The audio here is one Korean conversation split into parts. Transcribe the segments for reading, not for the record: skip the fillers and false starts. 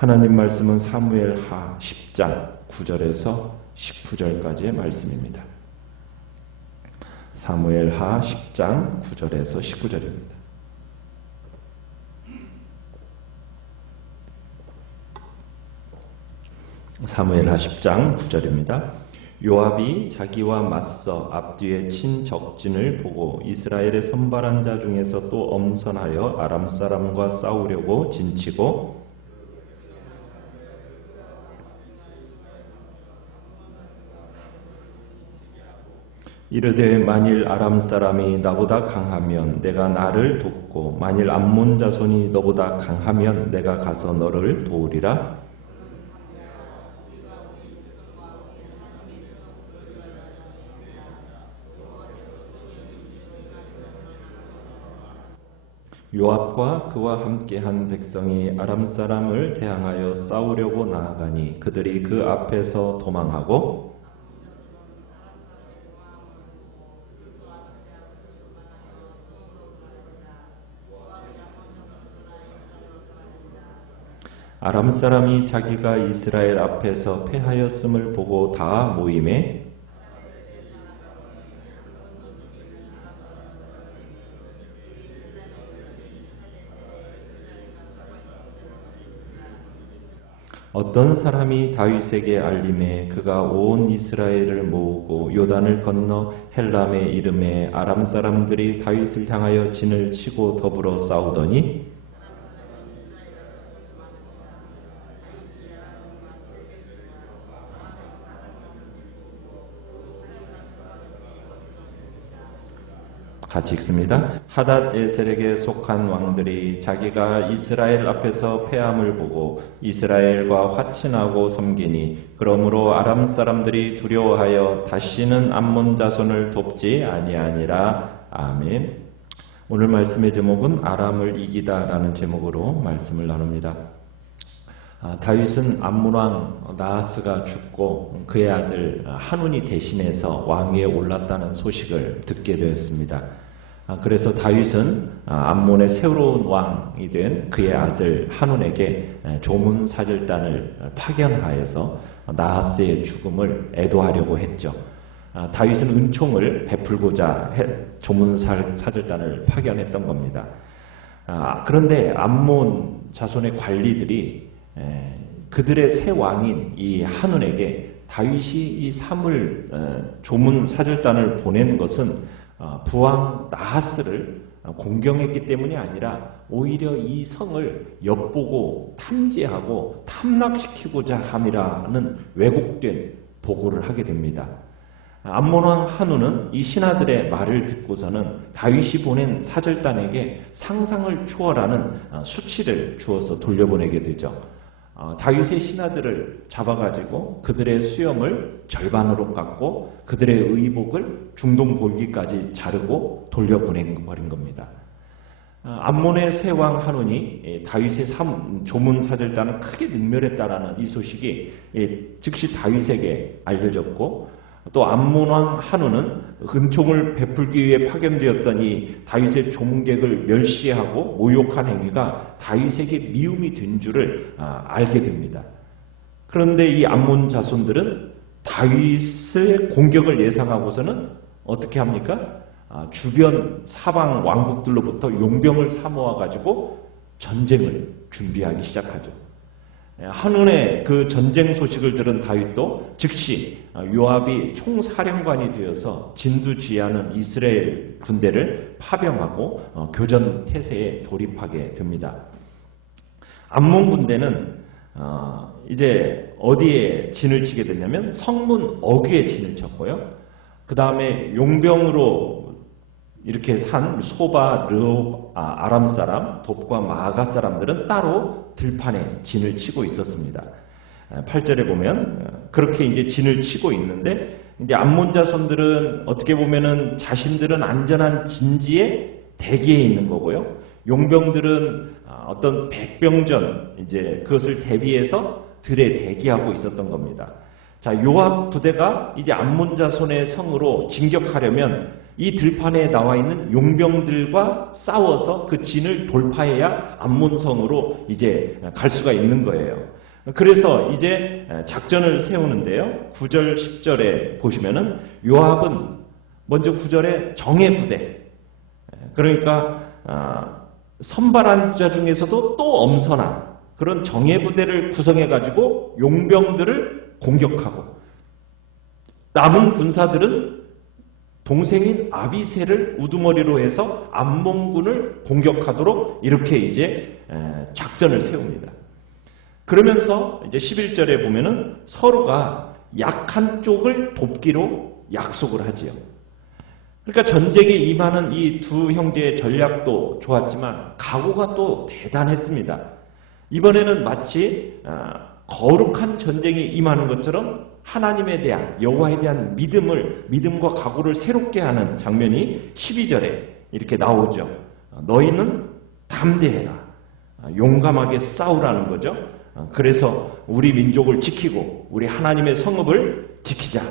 하나님 말씀은 사무엘하 10장 9절에서 19절까지의 말씀입니다. 사무엘하 10장 9절에서 19절입니다. 사무엘하 10장 9절입니다. 요압이 자기와 맞서 앞뒤에 친 적진을 보고 이스라엘의 선발한 자 중에서 또 엄선하여 아람 사람과 싸우려고 진치고 이르되 만일 아람 사람이 나보다 강하면 내가 나를 돕고 만일 암몬 자손이 너보다 강하면 내가 가서 너를 도우리라. 요압과 그와 함께한 백성이 아람 사람을 대항하여 싸우려고 나아가니 그들이 그 앞에서 도망하고 아람 사람이 자기가 이스라엘 앞에서 패하였음을 보고 다 모임에 어떤 사람이 다윗에게 알림해 그가 온 이스라엘을 모으고 요단을 건너 헬람의 이름에 아람 사람들이 다윗을 향하여 진을 치고 더불어 싸우더니 같이 읽습니다. 하닷 에셀에게 속한 왕들이 자기가 이스라엘 앞에서 패함을 보고 이스라엘과 화친하고 섬기니 그러므로 아람 사람들이 두려워하여 다시는 암몬 자손을 돕지 아니하니라. 아멘. 오늘 말씀의 제목은 아람을 이기다라는 제목으로 말씀을 나눕니다. 다윗은 암몬 왕 나하스가 죽고 그의 아들 한운이 대신해서 왕위에 올랐다는 소식을 듣게 되었습니다. 그래서 다윗은 암몬의 새로운 왕이 된 그의 아들 한운에게 조문사절단을 파견하여서 나하스의 죽음을 애도하려고 했죠. 다윗은 은총을 베풀고자 조문사절단을 파견했던 겁니다. 그런데 암몬 자손의 관리들이 그들의 새 왕인 이 한운에게 다윗이 이 조문사절단을 보낸 것은 부왕 나하스를 공경했기 때문이 아니라 오히려 이 성을 엿보고 탐지하고 탐락시키고자 함이라는 왜곡된 보고를 하게 됩니다. 암몬 왕 한운은 이 신하들의 말을 듣고서는 다윗이 보낸 사절단에게 상상을 초월하는 수치를 주어서 돌려보내게 되죠. 다윗의 신하들을 잡아가지고 그들의 수염을 절반으로 깎고 그들의 의복을 중동 볼기까지 자르고 돌려보내버린 겁니다. 암몬의 새 왕 한운이 다윗의 조문사절단을 크게 능멸했다라는 이 소식이 즉시 다윗에게 알려졌고 또 암몬 왕 한운은 은총을 베풀기 위해 파견되었던 이 다윗의 조문객을 멸시하고 모욕한 행위가 다윗에게 미움이 된 줄을 알게 됩니다. 그런데 이 암몬 자손들은 다윗의 공격을 예상하고서는 어떻게 합니까? 주변 사방 왕국들로부터 용병을 사모아 가지고 전쟁을 준비하기 시작하죠. 한운의 그 전쟁 소식을 들은 다윗도 즉시 요압이 총사령관이 되어서 진두지휘하는 이스라엘 군대를 파병하고 교전 태세에 돌입하게 됩니다. 암몬 군대는 이제 어디에 진을 치게 됐냐면 성문 어귀에 진을 쳤고요. 그 다음에 용병으로 이렇게 산 소바, 아람 사람, 돕과 마아가 사람들은 따로 들판에 진을 치고 있었습니다. 8절에 보면 그렇게 이제 진을 치고 있는데 이제 암몬 자손들은 어떻게 보면은 자신들은 안전한 진지에 대기해 있는 거고요. 용병들은 어떤 백병전 이제 그것을 대비해서 들에 대기하고 있었던 겁니다. 자, 요압 부대가 이제 암몬 자손의 성으로 진격하려면 이 들판에 나와 있는 용병들과 싸워서 그 진을 돌파해야 암몬성으로 이제 갈 수가 있는 거예요. 그래서 이제 작전을 세우는데요. 9절 10절에 보시면은 요압은 먼저 9절에 정예 부대, 그러니까 선발한 자 중에서도 또 엄선한 그런 정예 부대를 구성해 가지고 용병들을 공격하고, 남은 군사들은 동생인 아비새를 우두머리로 해서 암몬군을 공격하도록 이렇게 이제 작전을 세웁니다. 그러면서 이제 11절에 보면은 서로가 약한 쪽을 돕기로 약속을 하지요. 그러니까 전쟁에 임하는 이 두 형제의 전략도 좋았지만 각오가 또 대단했습니다. 이번에는 마치 거룩한 전쟁에 임하는 것처럼 하나님에 대한, 여호와에 대한 믿음과 각오를 새롭게 하는 장면이 12절에 이렇게 나오죠. 너희는 담대해라. 용감하게 싸우라는 거죠. 그래서 우리 민족을 지키고 우리 하나님의 성읍을 지키자.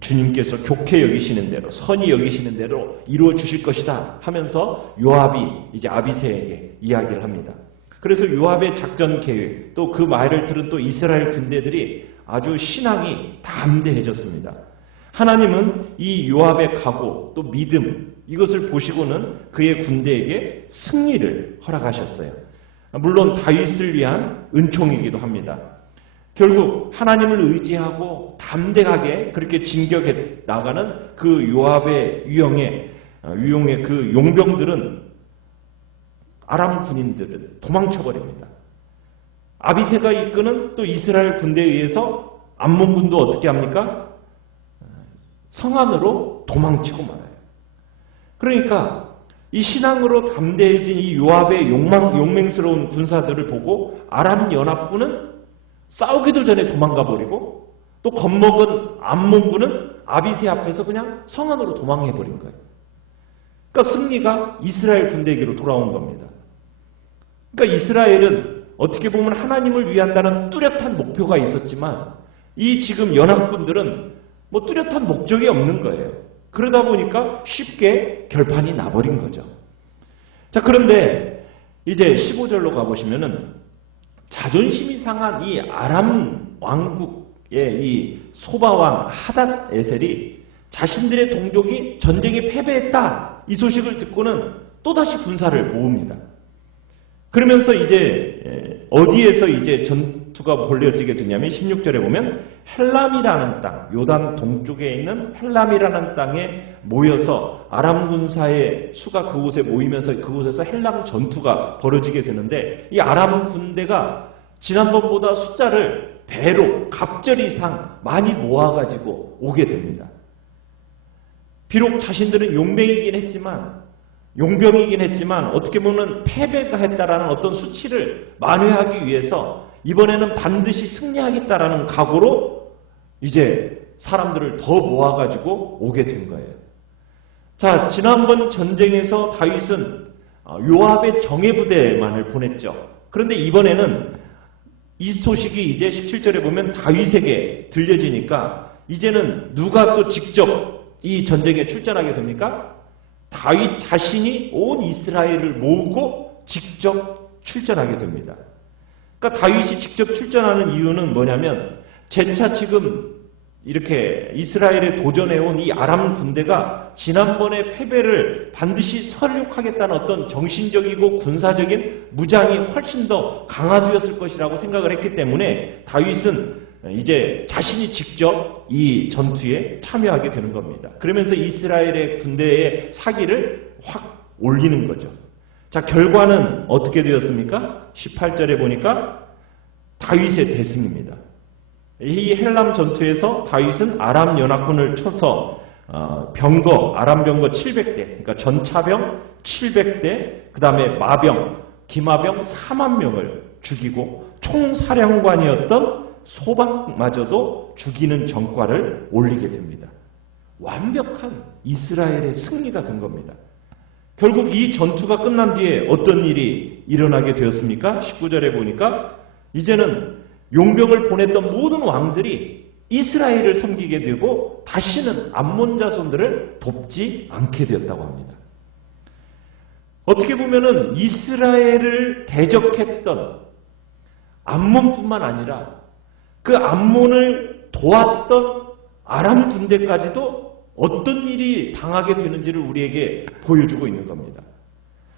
주님께서 좋게 여기시는 대로, 선히 여기시는 대로 이루어 주실 것이다 하면서 요압이 이제 아비새에게 이야기를 합니다. 그래서 요압의 작전 계획, 또 그 말을 들은 또 이스라엘 군대들이 아주 신앙이 담대해졌습니다. 하나님은 이 요압의 각오, 또 믿음, 이것을 보시고는 그의 군대에게 승리를 허락하셨어요. 물론 다윗을 위한 은총이기도 합니다. 결국 하나님을 의지하고 담대하게 그렇게 진격해 나가는 그 요압의 유용의 그 용병들은, 아람 군인들은 도망쳐버립니다. 아비새가 이끄는 또 이스라엘 군대에 의해서 암몬군도 어떻게 합니까? 성 안으로 도망치고 말아요. 그러니까 이 신앙으로 담대해진 이 요압의 용맹스러운 군사들을 보고 아람 연합군은 싸우기도 전에 도망가 버리고, 또 겁먹은 암몬군은 아비새 앞에서 그냥 성 안으로 도망해 버린 거예요. 그러니까 승리가 이스라엘 군대에게로 돌아온 겁니다. 그러니까 이스라엘은 어떻게 보면 하나님을 위한다는 뚜렷한 목표가 있었지만 이 지금 연합군들은 뭐 뚜렷한 목적이 없는 거예요. 그러다 보니까 쉽게 결판이 나버린 거죠. 자, 그런데 이제 15절로 가보시면은 자존심이 상한 이 아람 왕국의 이 소바왕 하닷에셀이 자신들의 동족이 전쟁에 패배했다, 이 소식을 듣고는 또다시 군사를 모읍니다. 그러면서 이제 어디에서 이제 전투가 벌려지게 되냐면 16절에 보면 헬람이라는 땅, 요단 동쪽에 있는 헬람이라는 땅에 모여서 아람 군사의 수가 그곳에 모이면서 그곳에서 헬람 전투가 벌어지게 되는데, 이 아람 군대가 지난번보다 숫자를 배로 갑절 이상 많이 모아가지고 오게 됩니다. 비록 자신들은 용병이긴 했지만 어떻게 보면 패배가 했다라는 어떤 수치를 만회하기 위해서 이번에는 반드시 승리하겠다라는 각오로 이제 사람들을 더 모아가지고 오게 된 거예요. 자, 지난번 전쟁에서 다윗은 요압의 정예부대만을 보냈죠. 그런데 이번에는 이 소식이 이제 17절에 보면 다윗에게 들려지니까 이제는 누가 또 직접 이 전쟁에 출전하게 됩니까? 다윗 자신이 온 이스라엘을 모으고 직접 출전하게 됩니다. 그러니까 다윗이 직접 출전하는 이유는 뭐냐면, 재차 지금 이렇게 이스라엘에 도전해온 이 아람 군대가 지난번의 패배를 반드시 설욕하겠다는 어떤 정신적이고 군사적인 무장이 훨씬 더 강화되었을 것이라고 생각을 했기 때문에 다윗은 이제 자신이 직접 이 전투에 참여하게 되는 겁니다. 그러면서 이스라엘의 군대의 사기를 확 올리는 거죠. 자, 결과는 어떻게 되었습니까? 18절에 보니까 다윗의 대승입니다. 이 헬람 전투에서 다윗은 아람 연합군을 쳐서 아람 병거 700대, 그러니까 전차병 700대, 그 다음에 마병, 기마병 4만 명을 죽이고 총사령관이었던 소박마저도 죽이는 전과를 올리게 됩니다. 완벽한 이스라엘의 승리가 된 겁니다. 결국 이 전투가 끝난 뒤에 어떤 일이 일어나게 되었습니까? 19절에 보니까 이제는 용병을 보냈던 모든 왕들이 이스라엘을 섬기게 되고 다시는 암몬 자손들을 돕지 않게 되었다고 합니다. 어떻게 보면은 이스라엘을 대적했던 암몬뿐만 아니라 그 암몬을 도왔던 아람 군대까지도 어떤 일이 당하게 되는지를 우리에게 보여주고 있는 겁니다.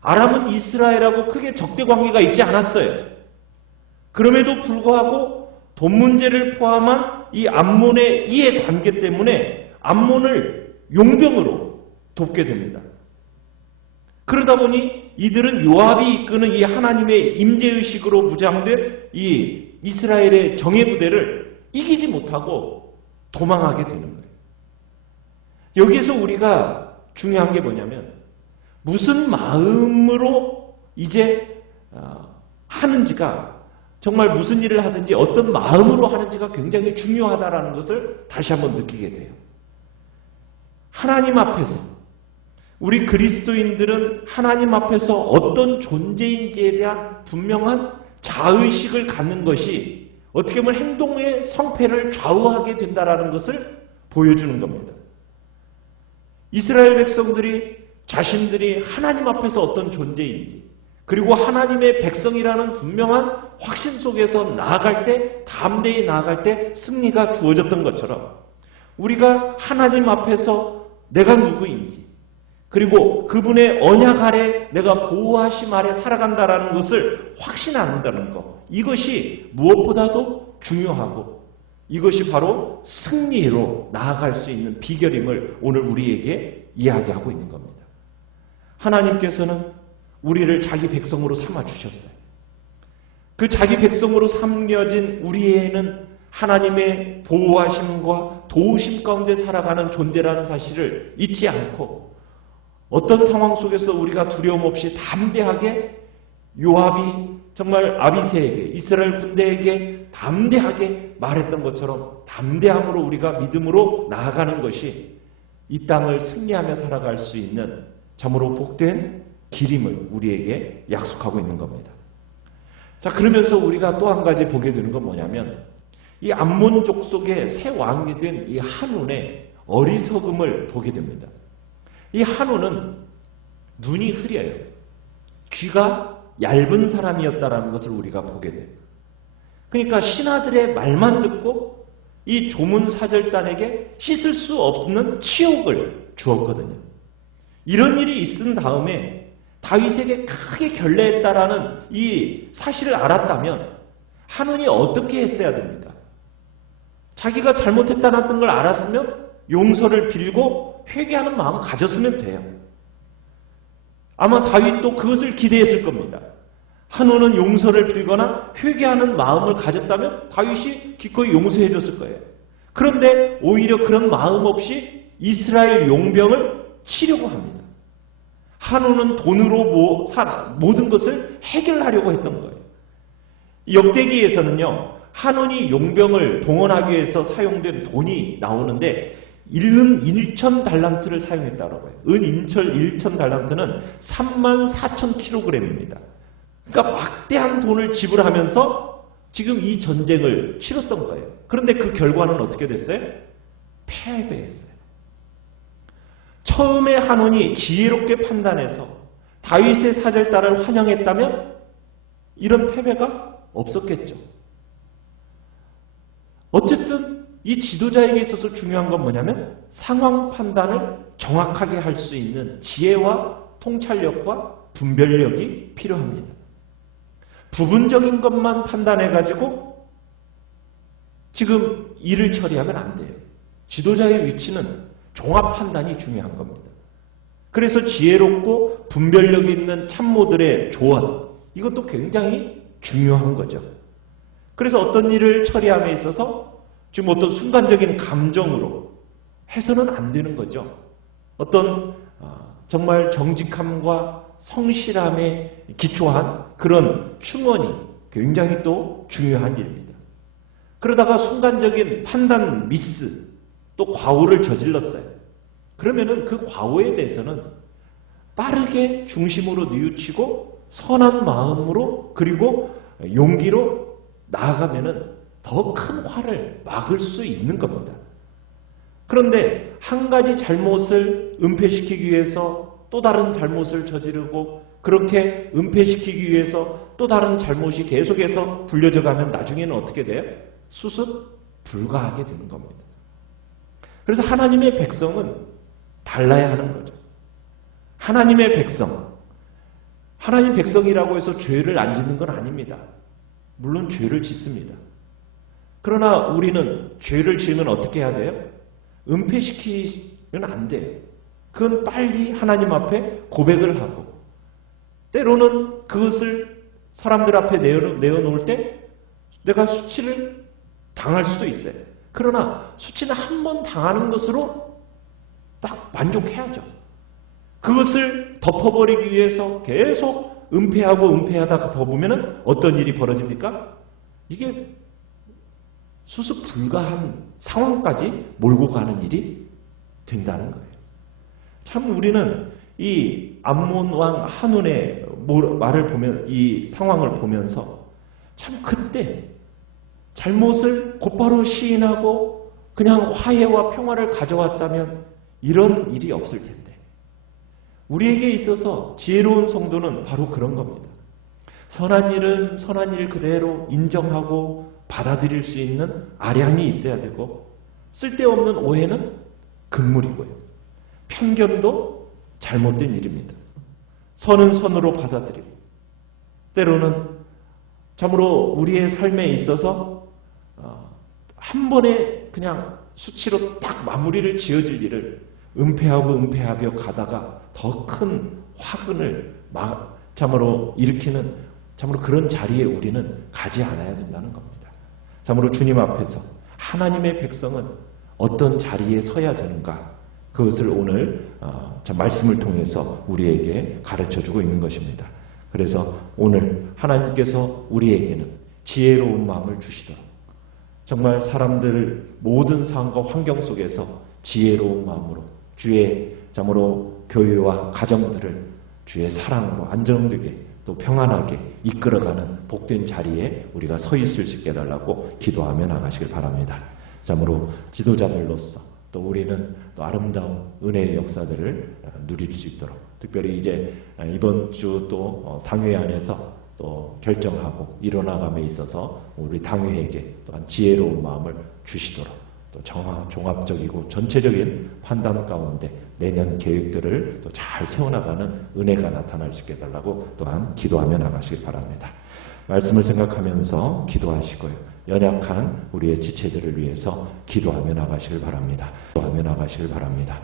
아람은 이스라엘하고 크게 적대 관계가 있지 않았어요. 그럼에도 불구하고 돈 문제를 포함한 이 암몬의 이해 관계 때문에 암몬을 용병으로 돕게 됩니다. 그러다 보니 이들은 요압이 이끄는 이 하나님의 임재의식으로 무장된 이 이스라엘의 정예부대를 이기지 못하고 도망하게 되는 거예요. 여기에서 우리가 중요한 게 뭐냐면 무슨 마음으로 이제 하는지가 정말 무슨 일을 하든지 어떤 마음으로 하는지가 굉장히 중요하다라는 것을 다시 한번 느끼게 돼요. 하나님 앞에서 우리 그리스도인들은 하나님 앞에서 어떤 존재인지에 대한 분명한 자의식을 갖는 것이 어떻게 보면 행동의 성패를 좌우하게 된다라는 것을 보여주는 겁니다. 이스라엘 백성들이 자신들이 하나님 앞에서 어떤 존재인지 그리고 하나님의 백성이라는 분명한 확신 속에서 나아갈 때, 담대히 나아갈 때 승리가 주어졌던 것처럼 우리가 하나님 앞에서 내가 누구인지 그리고 그분의 언약 아래 내가 보호하심 아래 살아간다라는 것을 확신한다는 것, 이것이 무엇보다도 중요하고 이것이 바로 승리로 나아갈 수 있는 비결임을 오늘 우리에게 이야기하고 있는 겁니다. 하나님께서는 우리를 자기 백성으로 삼아주셨어요. 그 자기 백성으로 삼겨진 우리에는 하나님의 보호하심과 도우심 가운데 살아가는 존재라는 사실을 잊지 않고 어떤 상황 속에서 우리가 두려움 없이 담대하게 요압이 정말 아비새에게 이스라엘 군대에게 담대하게 말했던 것처럼 담대함으로 우리가 믿음으로 나아가는 것이 이 땅을 승리하며 살아갈 수 있는 참으로 복된 길임을 우리에게 약속하고 있는 겁니다. 자, 그러면서 우리가 또 한 가지 보게 되는 건 뭐냐면 이 암몬족 속의 새 왕이 된 이 한운의 어리석음을 보게 됩니다. 이 한운은 눈이 흐려요. 귀가 얇은 사람이었다라는 것을 우리가 보게 돼요. 그러니까 신하들의 말만 듣고 이 조문사절단에게 씻을 수 없는 치욕을 주었거든요. 이런 일이 있은 다음에 다윗에게 크게 결례했다라는 이 사실을 알았다면 한운이 어떻게 했어야 됩니까? 자기가 잘못했다는 걸 알았으면 용서를 빌고 회개하는 마음을 가졌으면 돼요. 아마 다윗도 그것을 기대했을 겁니다. 한운은 용서를 빌거나 회개하는 마음을 가졌다면 다윗이 기꺼이 용서해 줬을 거예요. 그런데 오히려 그런 마음 없이 이스라엘 용병을 치려고 합니다. 한운은 돈으로 모든 것을 해결하려고 했던 거예요. 역대기에서는요, 한운이 용병을 동원하기 위해서 사용된 돈이 나오는데 은 1천 달란트를 사용했다고 해요. 은 1천 달란트는 34,000kg입니다. 그러니까 막대한 돈을 지불하면서 지금 이 전쟁을 치렀던 거예요. 그런데 그 결과는 어떻게 됐어요? 패배했어요. 처음에 한운이 지혜롭게 판단해서 다윗의 사절단을 환영했다면 이런 패배가 없었겠죠. 어쨌든 이 지도자에게 있어서 중요한 건 뭐냐면 상황 판단을 정확하게 할 수 있는 지혜와 통찰력과 분별력이 필요합니다. 부분적인 것만 판단해가지고 지금 일을 처리하면 안 돼요. 지도자의 위치는 종합 판단이 중요한 겁니다. 그래서 지혜롭고 분별력 있는 참모들의 조언, 이것도 굉장히 중요한 거죠. 그래서 어떤 일을 처리함에 있어서 지금 어떤 순간적인 감정으로 해서는 안 되는 거죠. 어떤 정말 정직함과 성실함에 기초한 그런 충원이 굉장히 또 중요한 일입니다. 그러다가 순간적인 판단 미스, 또 과오를 저질렀어요. 그러면은 그 과오에 대해서는 빠르게 중심으로 뉘우치고 선한 마음으로 그리고 용기로 나아가면은 더 큰 화를 막을 수 있는 겁니다. 그런데 한 가지 잘못을 은폐시키기 위해서 또 다른 잘못을 저지르고 그렇게 은폐시키기 위해서 또 다른 잘못이 계속해서 불려져 가면 나중에는 어떻게 돼요? 수습 불가하게 되는 겁니다. 그래서 하나님의 백성은 달라야 하는 거죠. 하나님의 백성, 하나님 백성이라고 해서 죄를 안 짓는 건 아닙니다. 물론 죄를 짓습니다. 그러나 우리는 죄를 지으면 어떻게 해야 돼요? 은폐시키면 안 돼요. 그건 빨리 하나님 앞에 고백을 하고 때로는 그것을 사람들 앞에 내어놓을 때 내가 수치를 당할 수도 있어요. 그러나 수치는 한 번 당하는 것으로 딱 만족해야죠. 그것을 덮어버리기 위해서 계속 은폐하다가 보면은 어떤 일이 벌어집니까? 이게 수습 불가한 상황까지 몰고 가는 일이 된다는 거예요. 참 우리는 이 암몬 왕 한운의 말을 보면 이 상황을 보면서 참 그때 잘못을 곧바로 시인하고 그냥 화해와 평화를 가져왔다면 이런 일이 없을 텐데 우리에게 있어서 지혜로운 성도는 바로 그런 겁니다. 선한 일은 선한 일 그대로 인정하고 받아들일 수 있는 아량이 있어야 되고 쓸데없는 오해는 금물이고요. 편견도 잘못된 일입니다. 선은 선으로 받아들이고 때로는 참으로 우리의 삶에 있어서 한 번에 그냥 수치로 딱 마무리를 지어질 일을 은폐하며 가다가 더 큰 화근을 참으로 일으키는 참으로 그런 자리에 우리는 가지 않아야 된다는 겁니다. 참으로 주님 앞에서 하나님의 백성은 어떤 자리에 서야 되는가 그것을 오늘 말씀을 통해서 우리에게 가르쳐주고 있는 것입니다. 그래서 오늘 하나님께서 우리에게는 지혜로운 마음을 주시도록 정말 사람들 모든 상황과 환경 속에서 지혜로운 마음으로 주의 참으로 교회와 가정들을 주의 사랑으로 안정되게 또 평안하게 이끌어가는 복된 자리에 우리가 서 있을 수 있게 해달라고 기도하며 나가시길 바랍니다. 참으로 지도자들로서 또 우리는 또 아름다운 은혜의 역사들을 누릴 수 있도록 특별히 이제 이번 주 또 당회 안에서 또 결정하고 일어나감에 있어서 우리 당회에게 또한 지혜로운 마음을 주시도록 또 종합적이고 전체적인 판단 가운데 내년 계획들을 또 잘 세워나가는 은혜가 나타날 수 있게 해달라고 또한 기도하며 나가시길 바랍니다. 말씀을 생각하면서 기도하시고요. 연약한 우리의 지체들을 위해서 기도하며 나가시길 바랍니다. 기도하며 나가시길 바랍니다.